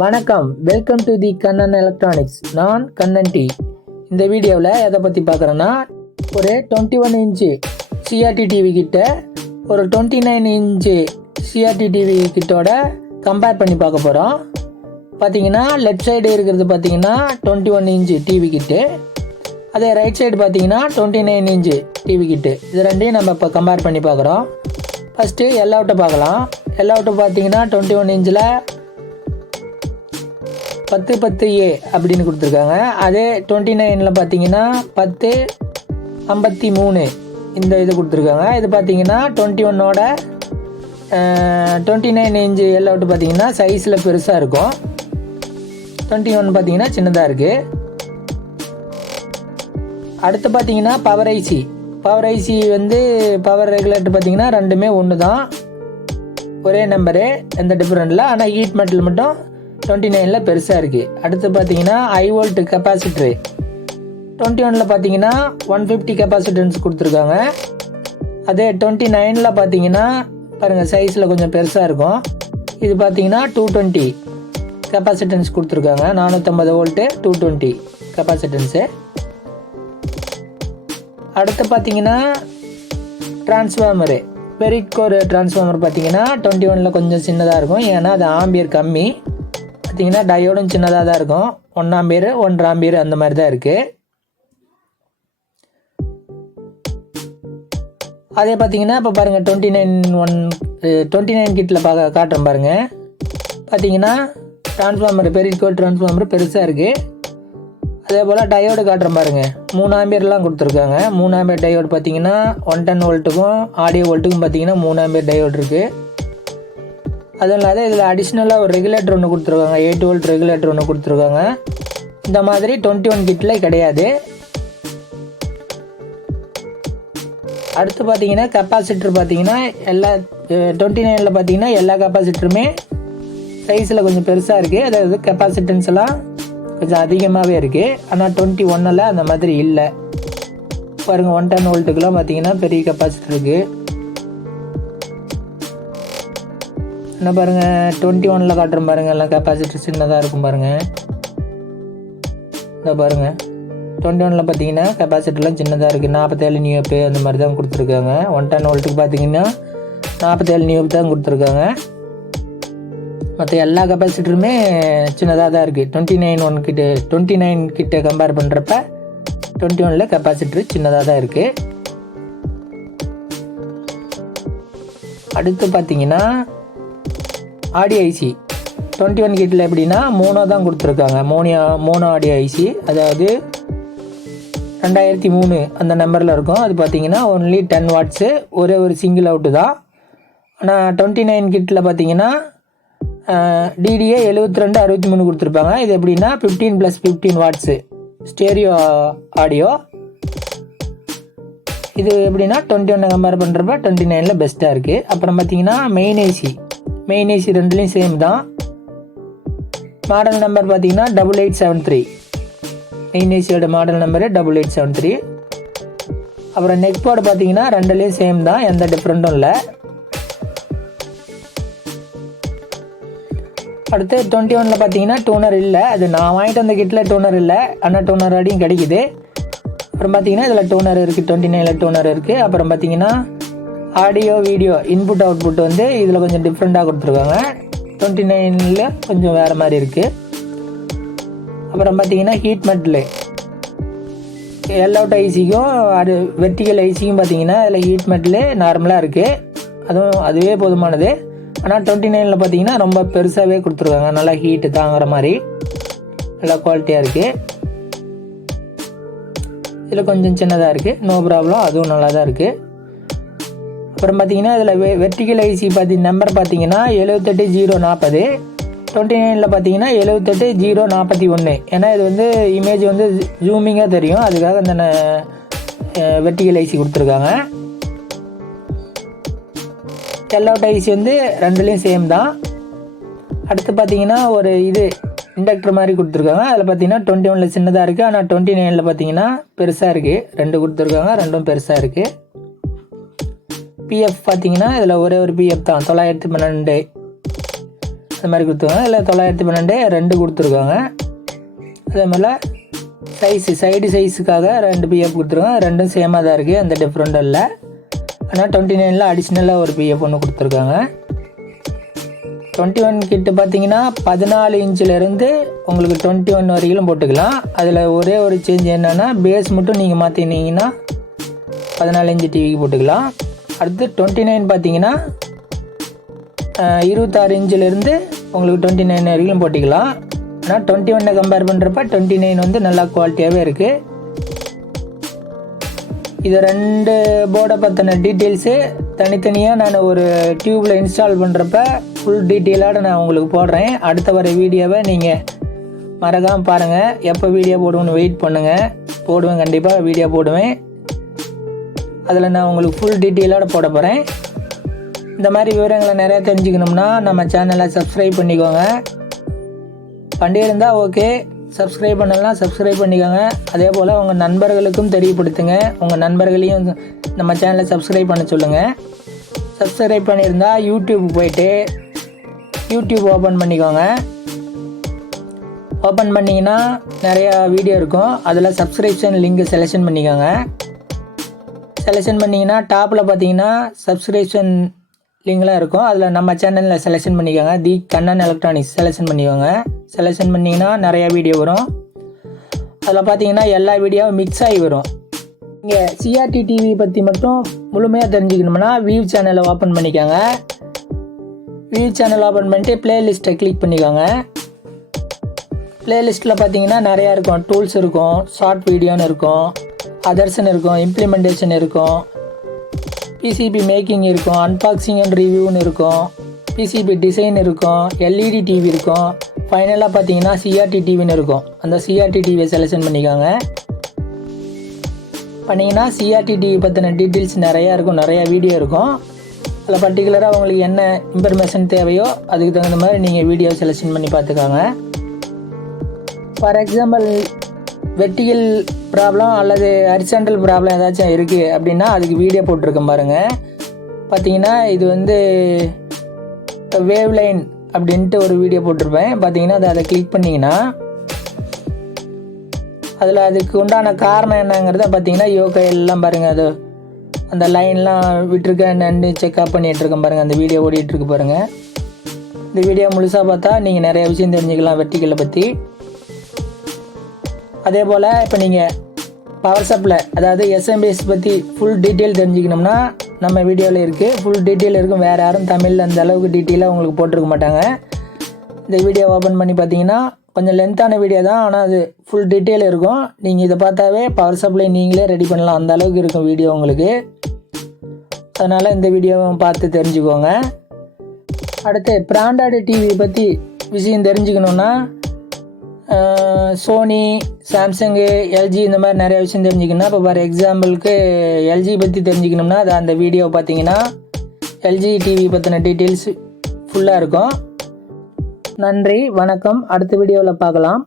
வணக்கம், welcome to the Kannan electronics. நான் Kannan D. இந்த வீடியோவில் எதை பற்றி பார்க்குறேன்னா, ஒரு 21 இன்ச்சு சிஆர்டி டிவி கிட்ட ஒரு 29 இன்ச்சு சிஆர்டி டிவி கிட்டோட கம்பேர் பண்ணி பார்க்க போகிறோம். பார்த்தீங்கன்னா லெஃப்ட் சைடு இருக்கிறது பார்த்தீங்கன்னா 21 இன்ச்சு டிவி கிட்டு, அதே ரைட் சைடு பார்த்தீங்கன்னா 29 இன்ச்சு டிவி கிட்டு. இது ரெண்டையும் நம்ம இப்போ கம்பேர் பண்ணி பார்க்குறோம். ஃபஸ்ட்டு எல்லாவட்டை பார்க்கலாம். எல்லாவட்டை பார்த்தீங்கன்னா 21 இன்ச்சில் 1010A அப்படின்னு கொடுத்துருக்காங்க. அதே 29 பார்த்தீங்கன்னா 1053 இந்த இது கொடுத்துருக்காங்க. இது பார்த்தீங்கன்னா 21ஓட 29 இன்ச்சு எல்லாவட்டு பார்த்தீங்கன்னா சைஸில் பெருசாக இருக்கும். 21 பார்த்தீங்கன்னா சின்னதாக இருக்குது. அடுத்து பார்த்தீங்கன்னா பவர் ஐசி. பவர் ஐசி வந்து பவர் ரெகுலேட்டர் பார்த்தீங்கன்னா ரெண்டுமே ஒன்று தான், ஒரே நம்பரு, எந்த டிஃப்ரெண்ட்டில். ஆனால் ஹீட் மெட்டல் மட்டும் 29 பெருசாக இருக்குது. அடுத்து பார்த்தீங்கன்னா ஹை வோல்ட் கெப்பாசிட்டரு 21 பார்த்தீங்கன்னா 150 கெப்பாசிட்டன்ஸ் கொடுத்துருக்காங்க. அதே 29 பார்த்தீங்கன்னா பாருங்கள் சைஸில் கொஞ்சம் பெருசாக இருக்கும். இது பார்த்தீங்கன்னா 220 கெப்பாசிட்டன்ஸ் கொடுத்துருக்காங்க. 450 வோல்ட்டு 220 கெப்பாசிட்டன்ஸு. அடுத்து பார்த்தீங்கன்னா டிரான்ஸ்ஃபார்மரு, பெரிட் கோர் டிரான்ஸ்ஃபார்மர் பார்த்தீங்கன்னா 21 கொஞ்சம் சின்னதாக இருக்கும், ஏன்னா அது ஆம்பியர் கம்மி. பார்த்தீங்கன்னா டயோடும் சின்னதாக தான் இருக்கும், 1 ஆம்பியர் 1 ஆம்பியர் அந்த மாதிரி தான் இருக்குது. அதே பார்த்தீங்கன்னா இப்போ பாருங்கள் 29 கிட்டில் காட்டுறேன் பாருங்கள். பார்த்தீங்கன்னா டிரான்ஸ்ஃபார்மர், பெரிட் கோர் டிரான்ஸ்ஃபார்மர் பெருசாக இருக்குது. அதே போல் டயோடு காட்டுறேன் பாருங்கள், 3 ஆம்பியர்லாம் கொடுத்துருக்காங்க. 3 ஆம்பியர் டயோடு பார்த்தீங்கன்னா 110 வோல்ட்டுக்கும் ஆடியோ வோல்ட்டுக்கும் பார்த்தீங்கன்னா 3 ஆம்பியர் டயோடு இருக்குது. அதுவும் இல்லாத இதில் அடிஷ்னலாக ஒரு ரெகுலேட்டர் ஒன்று கொடுத்துருக்காங்க, 8 வோல்ட் ரெகுலேட்டர் ஒன்று கொடுத்துருக்காங்க. இந்த மாதிரி 21 கிட்டில் கிடையாது. அடுத்து பார்த்தீங்கன்னா கெப்பாசிட்டர் பார்த்தீங்கன்னா எல்லா 29 பார்த்தீங்கன்னா எல்லா கெப்பாசிட்டருமே சைஸில் கொஞ்சம் பெருசாக இருக்குது. அதாவது கெப்பாசிட்டன்ஸ் எல்லாம் கொஞ்சம் அதிகமாகவே இருக்குது. ஆனால் 21 அந்த மாதிரி இல்லை. பாருங்கள் 110 வோல்ட்டுக்கெலாம் பார்த்தீங்கன்னா பெரிய கெப்பாசிட்டர் இருக்குது. என்ன பாருங்கள் 21 காட்டுறோம் பாருங்கள், எல்லாம் கெப்பாசிட்டர் சின்னதாக இருக்கும் பாருங்கள். இந்த பாருங்கள் 21 பார்த்தீங்கன்னா கெப்பாசிட்டர்லாம் சின்னதாக இருக்குது. 47 நியூப்பு அந்த மாதிரி தான் கொடுத்துருக்காங்க. 110 வோல்ட்டுக்கு பார்த்தீங்கன்னா 47 நியூப் தான் கொடுத்துருக்காங்க. மற்ற எல்லா கெப்பாசிட்டருமே சின்னதாக தான் இருக்குது. 29 கிட்ட கம்பேர் பண்ணுறப்ப 21 கெப்பாசிட்டர் சின்னதாக தான் இருக்குது. அடுத்து பார்த்தீங்கன்னா ஆடியோ ஐசி 21 கிட்டில் எப்படின்னா மோனோ தான் கொடுத்துருக்காங்க. மோனோ ஆடியோ ஐசி, அதாவது 2003 அந்த நம்பரில் இருக்கும். அது பார்த்தீங்கன்னா ஒன்லி 10 வாட்ஸு, ஒரே ஒரு சிங்கிள் அவுட்டு தான். ஆனால் 29 கிட்டில் பார்த்தீங்கன்னா டிடிஏ 7263 கொடுத்துருப்பாங்க. இது எப்படின்னா 15+15 வாட்ஸு ஸ்டேரியோ ஆடியோ. இது எப்படின்னா 21 கம்பேர் பண்ணுறப்ப 29 பெஸ்ட்டாக இருக்குது. அப்புறம் பார்த்தீங்கன்னா மெயின் ஏசி ரெண்டுலேயும் சேம் தான். மாடல் நம்பர் பார்த்தீங்கன்னா 8873. மெயின் ஏசியோட மாடல் நம்பரு 8873. அப்புறம் நெக் போர்டு பார்த்தீங்கன்னா ரெண்டுலேயும் சேம் தான், எந்த டிஃப்ரெண்ட்டும் இல்லை. அடுத்து 21 பார்த்தீங்கன்னா டூனர் இல்லை. அது நான் வாங்கிட்டு வந்த கிட்டில் டூனர் இல்லை, ஆனால் டூனர் அடியும் கிடைக்குது. அப்புறம் பார்த்தீங்கன்னா இதில் டூனர் இருக்குது, 29 டூனர் இருக்குது. அப்புறம் பார்த்தீங்கன்னா ஆடியோ வீடியோ இன்புட் அவுட்புட் வந்து இதில் கொஞ்சம் டிஃப்ரெண்ட்டாக கொடுத்துருக்காங்க. 29 கொஞ்சம் வேறு மாதிரி இருக்குது. அப்புறம் பார்த்தீங்கன்னா ஹீட் மெட்டலு எல்அவுட் ஐசிக்கும் அது வெர்டிகல் ஐசிக்கும் பார்த்தீங்கன்னா இதில் ஹீட் மெட்டலு நார்மலாக இருக்குது, அதுவே போதுமானது. ஆனால் 29 பார்த்தீங்கன்னா ரொம்ப பெருசாகவே கொடுத்துருக்காங்க, நல்லா ஹீட்டு தாங்குற மாதிரி நல்லா குவாலிட்டியாக இருக்குது. இதில் கொஞ்சம் சின்னதாக இருக்குது, நோ ப்ராப்ளம், அதுவும் நல்லா தான் இருக்குது. அப்புறம் பார்த்தீங்கன்னா இதில் வெர்டிகல் ஐசி நம்பர் பார்த்தீங்கன்னா 78040. 29 பார்த்தீங்கன்னா 78041. ஏன்னா இது வந்து இமேஜ் வந்து ஜூமிங்காக தெரியும், அதுக்காக அந்த வெர்டிகல் ஐசி கொடுத்துருக்காங்க. எல்அவுட் ஐசி வந்து ரெண்டுலேயும் சேம் தான். அடுத்து பார்த்தீங்கன்னா ஒரு இது இண்டக்டர் மாதிரி கொடுத்துருக்காங்க. அதில் பார்த்தீங்கன்னா 21 சின்னதாக இருக்குது, ஆனால் 29 பார்த்தீங்கன்னா பெருசாக இருக்குது. ரெண்டு கொடுத்துருக்காங்க, ரெண்டும் பெருசாக இருக்குது. பிஎஃப் பார்த்தீங்கன்னா இதில் ஒரே ஒரு பிஎஃப் தான், 912. அது மாதிரி கொடுத்துருக்காங்க. இல்லை 912 2 கொடுத்துருக்காங்க. அதே மாதிரி சைடு சைஸுக்காக 2 பிஎஃப் கொடுத்துருக்காங்க. ரெண்டும் சேமாக தான் இருக்குது, அந்த டிஃப்ரெண்ட்டும் இல்லை. ஆனால் 29 அடிஷ்னலாக ஒரு பிஎஃப் ஒன்று கொடுத்துருக்காங்க. 21 கிட்ட பார்த்தீங்கன்னா 14 இன்ச்சிலேருந்து உங்களுக்கு 21 வரைக்கும் போட்டுக்கலாம். அதில் ஒரே ஒரு சேஞ்ச் என்னென்னா பேஸ் மட்டும் நீங்கள் மாற்றினீங்கன்னா 14 இன்ச்சு டிவிக்கு போட்டுக்கலாம். அடுத்து 29 பார்த்தீங்கன்னா 26 இன்ச்சிலேருந்து உங்களுக்கு 29 வரைக்கும் போட்டுக்கலாம். ஆனால் 21 கம்பேர் பண்ணுறப்ப 29 வந்து நல்லா குவாலிட்டியாகவே இருக்குது. இது 2 போர்டை பற்றின டீட்டெயில்ஸு தனித்தனியாக நான் ஒரு டியூப்பில் இன்ஸ்டால் பண்ணுறப்ப ஃபுல் டீட்டெயிலாக நான் உங்களுக்கு போடுறேன். அடுத்த வர வீடியோவை நீங்கள் மறக்காமல் பாருங்கள். எப்போ வீடியோ போடுவேன்னு வெயிட் பண்ணுங்கள். போடுவேன், கண்டிப்பாக வீடியோ போடுவேன். அதில் நான் உங்களுக்கு ஃபுல் டீட்டெயிலோடு போட போகிறேன். இந்த மாதிரி விவரங்களை நிறையா தெரிஞ்சுக்கணும்னா நம்ம சேனலை சப்ஸ்கிரைப் பண்ணிக்கோங்க. பண்ணியிருந்தால் ஓகே, சப்ஸ்கிரைப் பண்ணலாம் சப்ஸ்கிரைப் பண்ணிக்கோங்க. அதே போல் உங்கள் நண்பர்களுக்கும் தெரியப்படுத்துங்க. உங்கள் நண்பர்களையும் நம்ம சேனலை சப்ஸ்கிரைப் பண்ண சொல்லுங்கள். சப்ஸ்கிரைப் பண்ணியிருந்தால் யூடியூப் போயிட்டு யூடியூப் ஓப்பன் பண்ணிக்கோங்க. ஓப்பன் பண்ணிங்கன்னா நிறையா வீடியோ இருக்கும். அதில் சப்ஸ்கிரிப்ஷன் லிங்க் செலெக்ஷன் பண்ணிக்கோங்க. செலெக்ஷன் பண்ணிங்கன்னா டாப்பில் பார்த்தீங்கன்னா சப்ஸ்கிரிப்ஷன் லிங்க்லாம் இருக்கும். அதில் நம்ம சேனலில் செலெக்ஷன் பண்ணிக்கோங்க. தி கண்ணன் எலக்ட்ரானிக்ஸ் செலெக்ஷன் பண்ணிக்கோங்க. செலெக்ஷன் பண்ணிங்கன்னா நிறையா வீடியோ வரும். அதில் பார்த்தீங்கன்னா எல்லா வீடியோவும் மிக்ஸ் ஆகி வரும். நீங்கள் சிஆர்டி டிவி பற்றி மட்டும் முழுமையாக தெரிஞ்சுக்கணும்னா வியூ சேனலை ஓப்பன் பண்ணிக்கோங்க. வியூ சேனல் ஓப்பன் பண்ணிட்டு ப்ளேலிஸ்ட்டை கிளிக் பண்ணிக்கோங்க. ப்ளேலிஸ்ட்டில் பார்த்தீங்கன்னா நிறையா இருக்கும். டூல்ஸ் இருக்கும், ஷார்ட் வீடியோன்னு இருக்கும், அதர்ஸ்ன்னு இருக்கும், இம்ப்ளிமெண்டேஷன் இருக்கும், பிசிபி மேக்கிங் இருக்கும், அன்பாக்சிங் அண்ட் ரிவ்யூன்னு இருக்கும், பிசிபி டிசைன் இருக்கும், எல்இடி டிவி இருக்கும். ஃபைனலாக பார்த்தீங்கன்னா சிஆர்டி டிவின்னு இருக்கும். அந்த சிஆர்டி டிவியை செலெக்ஷன் பண்ணிக்கோங்க. பண்ணிங்கன்னா சிஆர்டி டிவி பற்றின டீட்டெயில்ஸ் நிறையா இருக்கும், நிறையா வீடியோ இருக்கும். அதில் பர்டிகுலராக உங்களுக்கு என்ன இன்ஃபர்மேஷன் தேவையோ அதுக்கு தகுந்த மாதிரி நீங்கள் வீடியோ செலெக்ஷன் பண்ணி பார்த்துக்கோங்க. ஃபார் எக்ஸாம்பிள் வெர்டிகல் ப்ராப்ளம் அல்லது ஹரிசாண்டல் ப்ராப்ளம் ஏதாச்சும் இருக்குது அப்படின்னா அதுக்கு வீடியோ போட்டிருக்கேன் பாருங்கள். பார்த்தீங்கன்னா இது வந்து வேவ் லைன் அப்படின்ட்டு ஒரு வீடியோ போட்டிருப்பேன். பார்த்தீங்கன்னா அதை கிளிக் பண்ணிங்கன்னா அதில் அதுக்கு உண்டான காரணம் என்னங்கிறத பார்த்தீங்கன்னா யோகா எல்லாம் பாருங்கள். அது அந்த லைன்லாம் விட்டுருக்கேன்னு செக்அப் பண்ணிகிட்ருக்கேன் பாருங்கள். அந்த வீடியோ ஓடிட்டுருக்கு பாருங்கள். இந்த வீடியோ முழுசாக பார்த்தா நீங்கள் நிறைய விஷயம் தெரிஞ்சுக்கலாம் வெர்டிகலை பற்றி. அதே போல் இப்போ நீங்கள் பவர் சப்ளை அதாவது எஸ்எம்பிஎஸ் பற்றி ஃபுல் டீட்டெயில் தெரிஞ்சுக்கணும்னா நம்ம வீடியோவில் இருக்குது. ஃபுல் டீட்டெயில் இருக்கும். வேறு யாரும் தமிழில் அந்த அளவுக்கு டீட்டெயிலாக உங்களுக்கு போட்டிருக்க மாட்டாங்க. இந்த வீடியோ ஓப்பன் பண்ணி பார்த்தீங்கன்னா கொஞ்சம் லென்த்தான வீடியோ தான், ஆனால் அது ஃபுல் டீட்டெயில் இருக்கும். நீங்கள் இதை பார்த்தாவே பவர் சப்ளை நீங்களே ரெடி பண்ணலாம், அந்த அளவுக்கு இருக்கும் வீடியோ உங்களுக்கு. அதனால் இந்த வீடியோவை பார்த்து தெரிஞ்சுக்கோங்க. அடுத்து பிராண்டட் டிவி பற்றி விஷயம் தெரிஞ்சுக்கணுன்னா சோனி, சாம்சங்கு, எல்ஜி இந்த மாதிரி நிறைய விஷயம் தெரிஞ்சுக்கணும்னா இப்போ ஃபார் எக்ஸாம்பிளுக்கு எல்ஜி பற்றி தெரிஞ்சுக்கணும்னா அது அந்த வீடியோ பார்த்தீங்கன்னா எல்ஜி டிவி பற்றின டீட்டெயில்ஸ் ஃபுல்லாக இருக்கும். நன்றி, வணக்கம். அடுத்த வீடியோவில் பார்க்கலாம்.